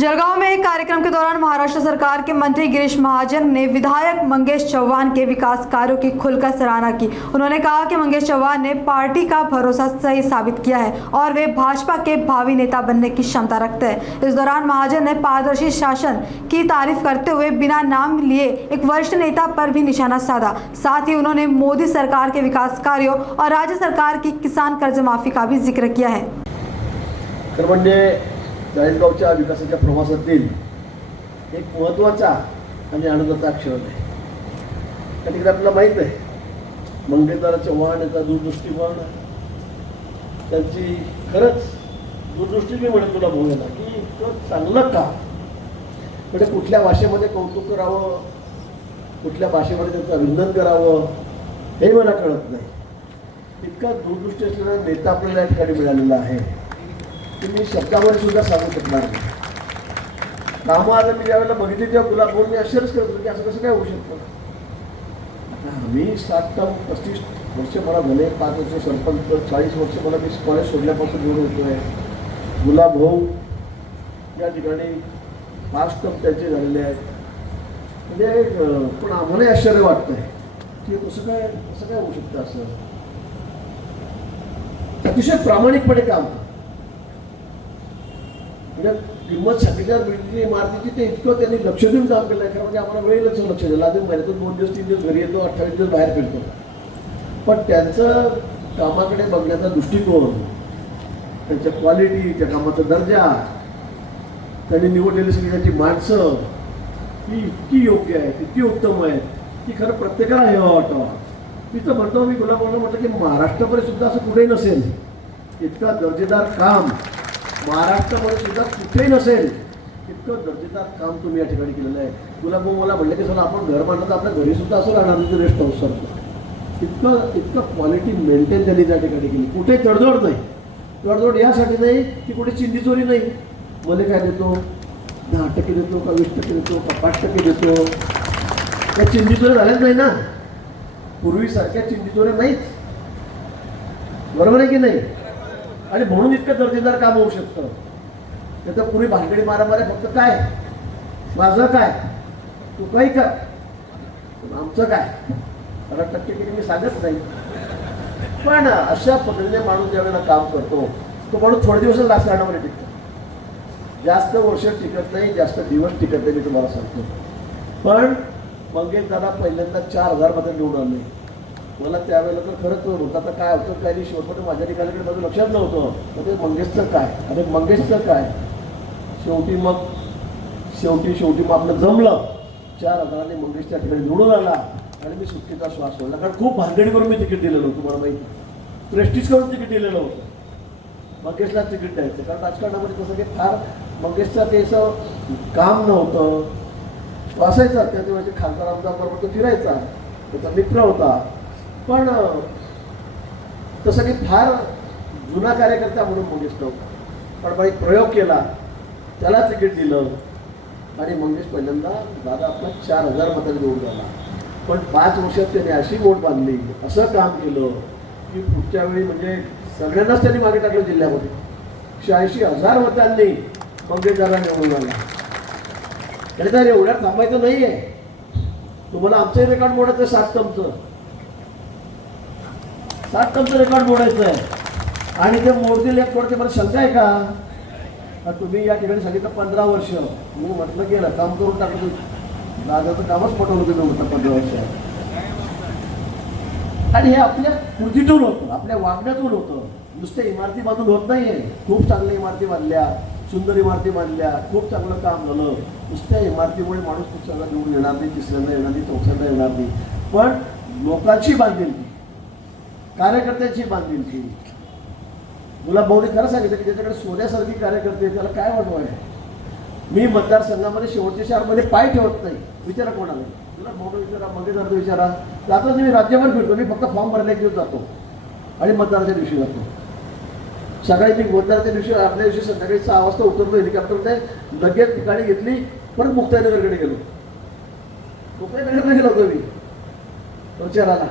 जलगांव में एक कार्यक्रम के दौरान महाराष्ट्र सरकार के मंत्री गिरीश महाजन ने विधायक मंगेश चौहान के विकास कार्यों की खुलकर सराहना की। उन्होंने कहा कि मंगेश चौहान ने पार्टी का भरोसा सही साबित किया है और वे भाजपा के भावी नेता बनने की क्षमता रखते हैं। इस दौरान महाजन ने पारदर्शी शासन की तारीफ करते हुए बिना नाम लिए एक वरिष्ठ नेता पर भी निशाना साधा। साथ ही उन्होंने मोदी सरकार के विकास कार्यों और राज्य सरकार की किसान कर्ज माफी का भी जिक्र किया है। जळगावच्या विकासाच्या प्रवासातील एक महत्त्वाचा आणि आनंदाचा क्षण आहे। त्या ठिकाणी आपल्याला माहीत आहे मंगेशदादा चव्हाण यांचा दूरदृष्टीकोन, त्यांची खरंच दूरदृष्टी मी म्हणेन तुला बोलायला की इतकं चांगलं काम म्हणजे कुठल्या भाषेमध्ये कौतुक करावं, कुठल्या भाषेमध्ये त्यांचं अभिनंदन करावं हे मला कळत नाही। इतका दूरदृष्टी असलेला नेता आपल्याला या ठिकाणी मिळालेला आहे की मी शब्दामध्ये सुद्धा सांगू शकणार नाही। कामं आता मी ज्यावेळेला बघितली तेव्हा गुलाब बोलून मी आश्चर्यच करत होतो की असं कसं काय होऊ शकतं। आता आम्ही 60-35 वर्ष मला झाले, 5 वर्ष सरपंच, 40 वर्ष मला मी कॉलेज सोडल्यापासून जोड होतोय। गुलाब भाऊ या ठिकाणी 5 टर्म त्याचे झालेले आहेत। म्हणजे पण आम्हालाही आश्चर्य वाटतंय की कसं काय होऊ शकतं। असं अतिशय प्रामाणिकपणे काम किंमत सांगितल्यावर बिल्डिंग इमारतीची ते इतकं त्यांनी लक्ष देऊन काम केलं आहे। म्हणजे आम्हाला वेळेलाच लक्ष दिलं, अजून महिन्यातून 2 दिवस 3 दिवस घरी येतो, 28 दिवस बाहेर फिरतो। पण त्यांचं कामाकडे बघण्याचा दृष्टिकोन, त्यांच्या क्वालिटी, त्या कामाचा दर्जा, त्यांनी निवडलेली सगळी त्यांची माणसं ही इतकी योग्य आहेत, इतकी उत्तम आहेत की खरं प्रत्येकाला हे वाटावं। मी तर म्हणतो, मी गुलाबाला म्हटलं की महाराष्ट्रामध्ये सुद्धा असं कुठेही नसेल इतका दर्जेदार काम, महाराष्ट्रामध्ये सुद्धा कुठेही नसेल इतकं दर्जेदार काम तुम्ही या ठिकाणी केलेलं आहे। गुलाब भाऊ मला म्हणले की चला आपण घर बांधलं तर आपल्या घरी सुद्धा असं राहणार नाही, रेस्ट हाऊस सारखं। इतकं क्वालिटी मेंटेन त्यांनी त्या ठिकाणी केली, कुठे तडजोड नाही। तडजोड यासाठी नाही की कुठे चिंधीचोरी नाही, मला काय देतो 10% देतो का 20% देतो का 5% देतो, त्या चिंधीचोऱ्या झाल्याच नाही ना, पूर्वीसारख्या चिंधीचोऱ्या नाहीच, बरोबर आहे की नाही। आणि म्हणून इतकं दर्जेदार काम होऊ शकतं। त्याचं पुरी भानगडी मारामाऱ्या फक्त काय, माझं काय, तू काही कर, आमचं काय, 10% मी सांगत नाही। पण अशा पद्धतीने माणूस ज्या वेळेला काम करतो तो माणूस थोडे दिवस लास्ट काढण्यामध्ये टिकतो, जास्त वर्ष टिकत नाही, जास्त दिवस टिकत नाही, मी तुम्हाला सांगतो। पण मंगेश दादा पहिल्यांदा 4000 मध्ये निवडून आले। मला त्यावेळेला तर खरंच होतं, आता काय होतं काय नाही, शेवटपर्यंत माझ्या ठिकाणाकडे माझं लक्षात नव्हतं। मग ते मंगेशचं काय आणि मंगेशचं काय, शेवटी मग आपलं जमलं, 4000 मंगेश त्या ठिकाणी निवडून आला आणि मी सुट्टीचा श्वास सोडला। कारण खूप भानगडी करून मी तिकीट दिलेलं होतं, तुम्हाला माहिती, प्रेस्टिज करून तिकीट दिलेलं होतं। मंगेशला तिकीट द्यायचं कारण राजकारणामध्ये कसं की फार मंगेशचं ते असं काम नव्हतं, असायचा त्या तेव्हाचे खासदार आमदार बरोबर तो फिरायचा, त्याचा मित्र होता। पण तसं की फार जुना कार्यकर्ता म्हणून मंगेश नव्हता। पण एक प्रयोग केला, त्याला तिकीट दिलं आणि मंगेश पहिल्यांदा दादा आपला 4000 मतांनी निवडून आला। पण 5 वर्षात त्याने अशी वोट बांधली, असं काम केलं की पुढच्या वेळी म्हणजे सगळ्यांनाच त्यांनी मागे टाकलं। जिल्ह्यामध्ये 86,000 मतांनी मंगेश दादा निवडून आला। तरी तर एवढ्या थांबायचं नाही आहे, तुम्हाला आमचंही रेकॉर्ड मोडायचं आहे, 60 टर्मचं रेकॉर्ड मोडायचं आहे। आणि ते मोडतील एक थोडं, मला शंका आहे का तुम्ही या ठिकाणी सांगितलं 15 वर्ष, मी म्हटलं गेलं काम करून टाकलं, दादाचं कामच पटवलं तुम्ही म्हटलं 15 वर्ष। आणि हे आपल्या कृतीतून होतं, आपल्या वागण्यातून होतं, नुसत्या इमारती बांधून होत नाहीये। खूप चांगल्या इमारती बांधल्या, सुंदर इमारती बांधल्या, खूप चांगलं काम झालं। नुसत्या इमारतीमुळे माणूस दुसऱ्याला निवडून येणार नाही, तिसऱ्यांदा येणार नाही, चौथ्यांदा येणार नाही, पण लोकांची बांधिलकी, कार्यकर्त्यांची बांधिलकी। गुलाब भाऊने खरं सांगितलं की ज्याच्याकडे सोन्यासारखी कार्यकर्ते त्याला काय वाटव आहे। मी मतदारसंघामध्ये शेवटच्या 4 मध्ये पाय ठेवत नाही, विचारा कोणाला, गुलाब भाऊला विचारा, मंगेशदादा विचारा। जातो मी राज्यभर फिरतो, मी फक्त फॉर्म भरल्या दिवस जातो आणि मतदानाच्या दिवशी जातो। सकाळी मी मतदानाच्या दिवशी आपल्या दिवशी संध्याकाळी 6 वाजता उतरलो हेलिकॉप्टरने, लगेच ठिकाणी घेतली, परत मुक्ताईनगरकडे गेलो। मुक्ताईनगरकडे गेलो होतो मी प्रचाराला।